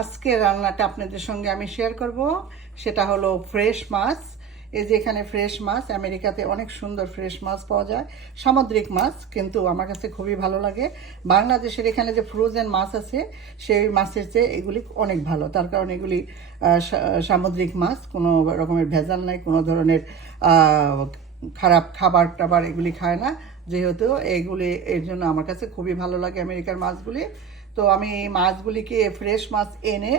আজকে রান্নাটা আপনাদের সঙ্গে আমি শেয়ার করব। সেটা হলো ফ্রেশ মাছ। এই যে এখানে ফ্রেশ মাছ, আমেরিকাতে অনেক সুন্দর ফ্রেশ মাছ পাওয়া যায়। সামুদ্রিক মাছ, কিন্তু আমার কাছে খুবই ভালো লাগে। বাংলাদেশের এখানে যে ফ্রোজেন মাছ আছে, সেই মাছের চেয়ে এগুলি অনেক ভালো। তার কারণ এগুলি সামুদ্রিক মাছ, কোনো রকমের ভেজাল নাই, কোনো ধরনের খারাপ খাবার টাবার এগুলি খায় না। যেহেতু এগুলি, এর জন্য আমার কাছে খুবই ভালো লাগে আমেরিকার মাছগুলি। তো আমি এই মাছগুলিকে ফ্রেশ মাছ এনে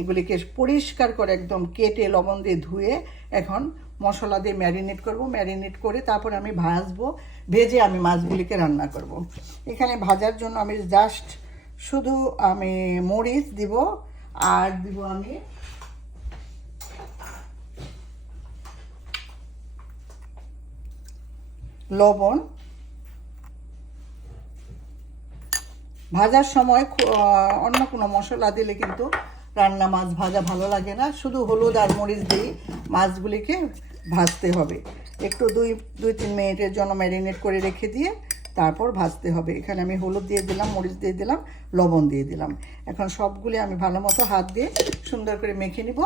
এগুলিকে পরিষ্কার করে একদম কেটে লবণ দিয়ে ধুয়ে এখন মশলা দিয়ে ম্যারিনেট করব। ম্যারিনেট করে তারপর আমি ভাজবো। ভেজে আমি মাছগুলিকে রান্না করব। এখানে ভাজার জন্য আমি জাস্ট শুধু আমি মরিচ দিব আর দিব আমি লবণ। ভাজার সময় অন্য কোনো মশলা দিলে কিন্তু রান্না মাছ ভাজা ভালো লাগে না। শুধু হলুদ আর মরিচ দিয়ে মাছগুলিকে ভাজতে হবে। একটু দুই দুই, তিন মিনিটের জন্য ম্যারিনেট করে রেখে দিয়ে তারপর ভাজতে হবে। এখানে আমি হলুদ দিয়ে দিলাম, মরিচ দিয়ে দিলাম, লবণ দিয়ে দিলাম। এখন সবগুলি আমি ভালো মতো হাত দিয়ে সুন্দর করে মেখে নিব।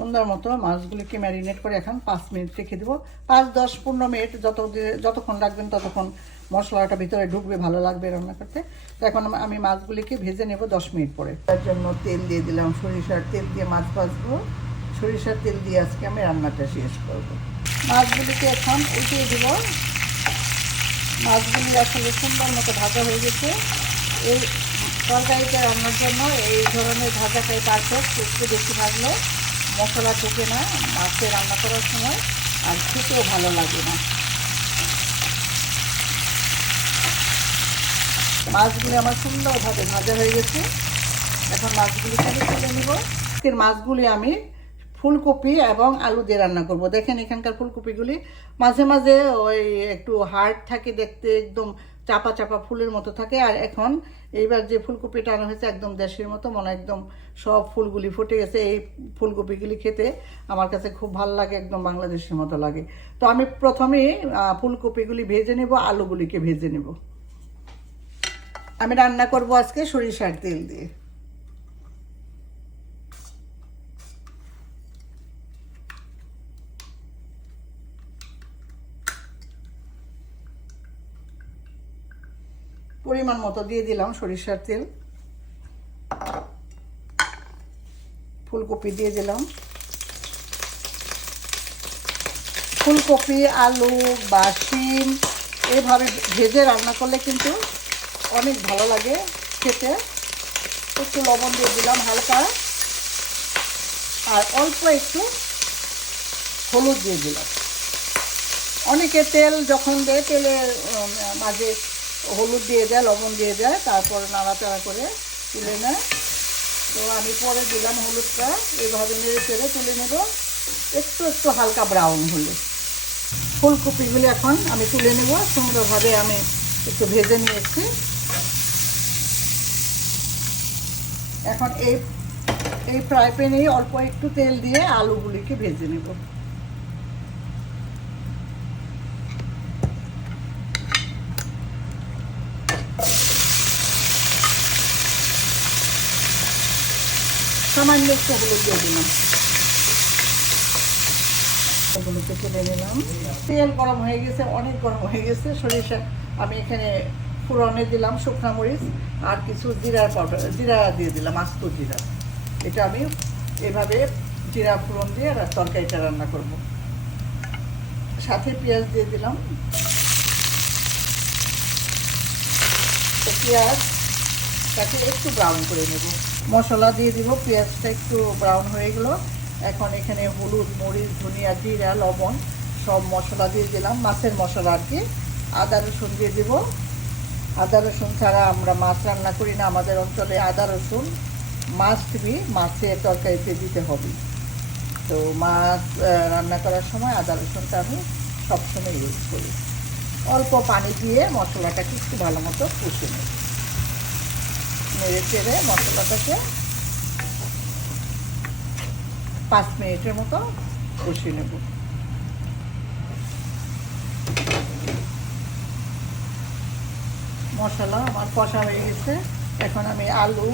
সুন্দর মতো মাছগুলিকে ম্যারিনেট করে এখন পাঁচ মিনিট রেখে দেবো। পাঁচ দশ পনেরো মিনিট যত যতক্ষণ রাখবেন ততক্ষণ মশলাটা ভিতরে ঢুকবে ভালো লাগবে রান্না করতে। তো এখন আমি মাছগুলিকে ভেজে নেব দশ মিনিট পরে। তার জন্য তেল দিয়ে দিলাম সরিষার তেল দিয়ে মাছ ভাজবো। সরিষার তেল দিয়ে আজকে আমি রান্নাটা শেষ করব। মাছগুলিকে এখন উঠিয়ে দিব। মাছগুলি আসলে সুন্দর মতো ভাজা হয়ে গেছে। এই তরকারিটা রান্নার জন্য এই ধরনের ভাজাটাই পারফেক্ট একটু বেশি ভাজলে মশলা ঢোকে না, মাছে রান্না করার সময়, আর খেতেও ভালো লাগে না। মাছগুলি আমার সুন্দরভাবে ভাজা হয়ে গেছে। এখন মাছগুলি খালি তুলে নিব। আজকের মাছগুলি আমি ফুলকপি এবং আলু দিয়ে রান্না করব। দেখেন এখানকার ফুলকপিগুলি মাঝে মাঝে ওই একটু হার্ড থাকে, দেখতে একদম চাপা চাপা ফুলের মতো থাকে। আর এখন এইবার যে ফুলকপিটা আনা হয়েছে একদম দেশের মতো, মনে একদম সব ফুলগুলি ফুটে গেছে। এই ফুলকপিগুলি খেতে আমার কাছে খুব ভালো লাগে, একদম বাংলাদেশের মতো লাগে। তো আমি প্রথমে ফুলকপিগুলি ভেজে নেব, আলুগুলিকে ভেজে নেব। আমি রান্না করব আজকে সরিষার তেল দিয়ে। পরিমাণ মতো দিয়ে দিলাম সরিষার তেল। ফুলকপি দিয়ে দিলাম। ফুলকপি, আলু বা শিম এভাবে ভেজে রান্না করলে কিন্তু অনেক ভালো লাগে খেতে। একটু লবণ দিয়ে দিলাম হালকা। আর অল্প একটু হলুদ দিয়ে দিলাম। অনেকে তেল যখন দেয় তেলের মাঝে হলুদ দিয়ে দেয়, লবণ দিয়ে দেয়, তারপর নাড়াচাড়া করে তুলে নেয়। তো আমি পরে দিলাম হলুদটা এইভাবে নেড়ে চেড়ে তুলে নেব। একটু একটু হালকা ব্রাউন হলে। ফুলকপিগুলো এখন আমি তুলে নেব, সুন্দরভাবে আমি একটু ভেজে নিয়েছি। এখন এই এই ফ্রাই প্যানে অল্প একটু তেল দিয়ে আলুগুলিকে ভেজে নেব। সামান্য একটু হলুদ দিয়ে দিলাম। হলুদকে তুলে নিলাম তেল গরম হয়ে গেছে, অনেক গরম হয়ে গেছে। সরিষা আমি এখানে ফুরনে দিলাম শুকনা মরিচ আর কিছু জিরার পাউডার জিরা দিয়ে দিলাম, আস্ত জিরা। এটা আমি এভাবে জিরা ফুরন দিয়ে তরকারিটা রান্না করব। সাথে পেঁয়াজ দিয়ে দিলাম। পেঁয়াজ তাকে একটু ব্রাউন করে নেব। মশলা দিয়ে দিব, পেঁয়াজটা একটু ব্রাউন হয়ে গেল। এখন এখানে হলুদ, মরিচ, ধনিয়া, জিরা, লবণ সব মশলা দিয়ে দিলাম, মাছের মশলা আর কি। আদা, রসুন দিয়ে দিব। আদা, রসুন ছাড়া আমরা মাছ রান্না করি না, আমাদের অঞ্চলে আদা, রসুন মাছ বি মাছের তরকারিতে দিতে হবে। তো মাছ রান্না করার সময় আদা, রসুনটা আমি সবসময় ইউজ করি। অল্প পানি দিয়ে মশলাটাকে একটু ভালো মতো কষে নেব। নেড়ে চেড়ে মশলাটাকে পাঁচ মিনিটের মতো কষিয়ে নেব। মশলা আমার কষা হয়ে গেছে। এখন আমি আলু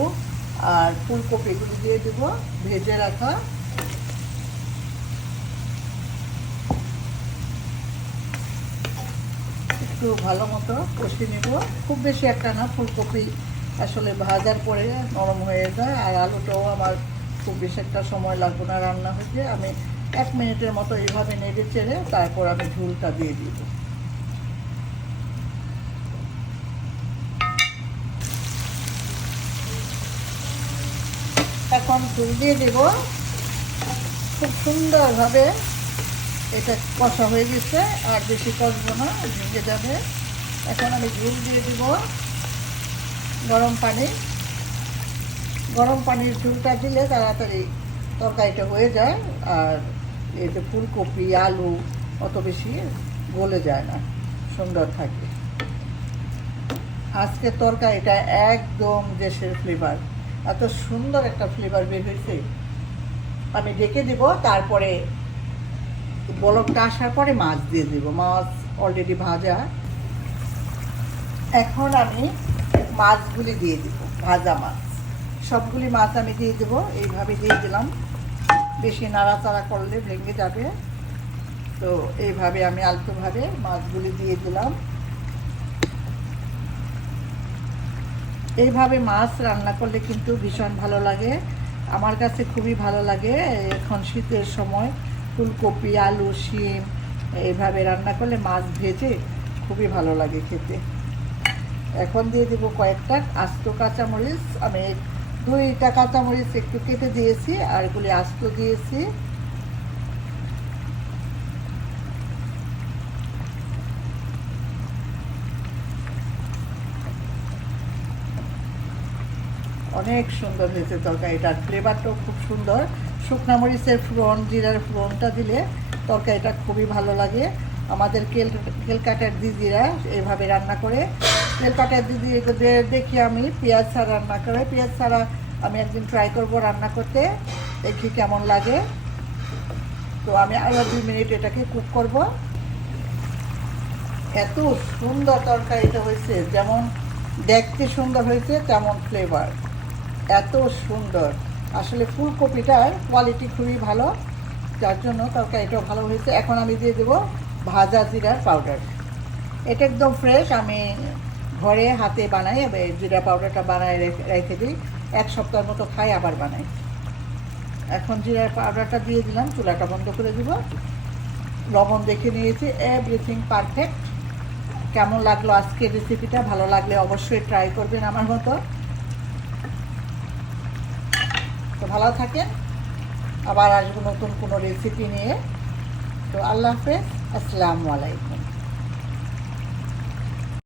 আর ফুলকপিগুলি দিয়ে দেব ভেজে রাখা। একটু ভালো মতো কষিয়ে নেব। খুব বেশি একটা না, ফুলকপি আসলে ভাজার পরে নরম হয়ে যায়, আর আলুটাও আমার খুব বেশি একটা সময় লাগবে না রান্না হতে। আমি এক মিনিটের মতো এইভাবে নেড়ে চেড়ে তারপর আমি ঝুলটা দিয়ে দিব। এখন ঝুল দিয়ে দেব। খুব সুন্দরভাবে এটা কষা হয়ে গেছে, আর বেশি কষবো না, ভেঙে যাবে। এখন আমি ঝুল দিয়ে দিব। গরম পানি। গরম পানির ঝুলটা দিলে তাড়াতাড়ি তরকারিটা হয়ে যায় আর এতে ফুলকপি, আলু অত বেশি গলে যায় না, সুন্দর থাকে। আজকে তরকারিটা একদম দেশের ফ্লেভার এত সুন্দর একটা ফ্লেভার বের হয়েছে। আমি ডেকে দিব, তারপরে বলকটা আসার পরে মাছ দিয়ে দেবো। মাছ অলরেডি ভাজা। এখন আমি মাছগুলি দিয়ে দিব, ভাজা মাছ। সবগুলি মাছ আমি দিয়ে দেবো, এইভাবে দিয়ে দিলাম। বেশি নাড়াচাড়া করলে ভেঙে যাবে। তো এইভাবে আমি আলতোভাবে মাছগুলি দিয়ে দিলাম। এইভাবে মাছ রান্না করলে কিন্তু ভীষণ ভালো লাগে। আমার কাছে খুবই ভালো লাগে। এখন শীতের সময় ফুলকপি, আলু, শিম, এইভাবে রান্না করলে মাছ ভেজে খুবই ভালো লাগে খেতে। এখন দিয়ে দেবো কয়েকটা আস্ত কাঁচামরিচ। আমি দুইটা কাঁচামরিচ একটু কেটে দিয়েছি আর এগুলি আস্ত দিয়েছি। অনেক সুন্দর হয়েছে তরকারিটার ফ্লেভারটাও খুব সুন্দর। শুকনা মরিচের ফ্রন জিরার ফ্রনটা দিলে তরকারিটা খুবই ভালো লাগে। আমাদের কেল, কেলকাটার দিদিরা এভাবে রান্না করে কেলকাটার দিদি দেখি আমি পেঁয়াজ ছাড়া রান্না করে। পেঁয়াজ ছাড়া আমি একদিন ট্রাই করব রান্না করতে। দেখি কেমন লাগে। তো আমি আরও দুই মিনিট এটাকে কুক করব। এত সুন্দর তরকারিটা হয়েছে। যেমন দেখতে সুন্দর হয়েছে, তেমন ফ্লেভার এত সুন্দর। আসলে ফুলকপিটার কোয়ালিটি খুবই ভালো। যার জন্য তরকারিটাও ভালো হয়েছে। এখন আমি দিয়ে দেবো ভাজা জিরার পাউডার এটা একদম ফ্রেশ আমি ঘরে হাতে বানাই জিরা পাউডারটা বানায় রেখে দিই। এক সপ্তাহের মতো খাই, আবার বানাই। এখন জিরা পাউডারটা দিয়ে দিলাম, চুলাটা বন্ধ করে দিব। লবণ দেখে নিয়েছি এভরিথিং পারফেক্ট কেমন লাগল আজকের রেসিপিটা ভালো লাগলে অবশ্যই ট্রাই করবেন আমার মতো। তো ভালো থাকেন। আবার আসব নতুন কোনো রেসিপি নিয়ে। তো আল্লাহ হাফেজ। আসসালামু আলাইকুম।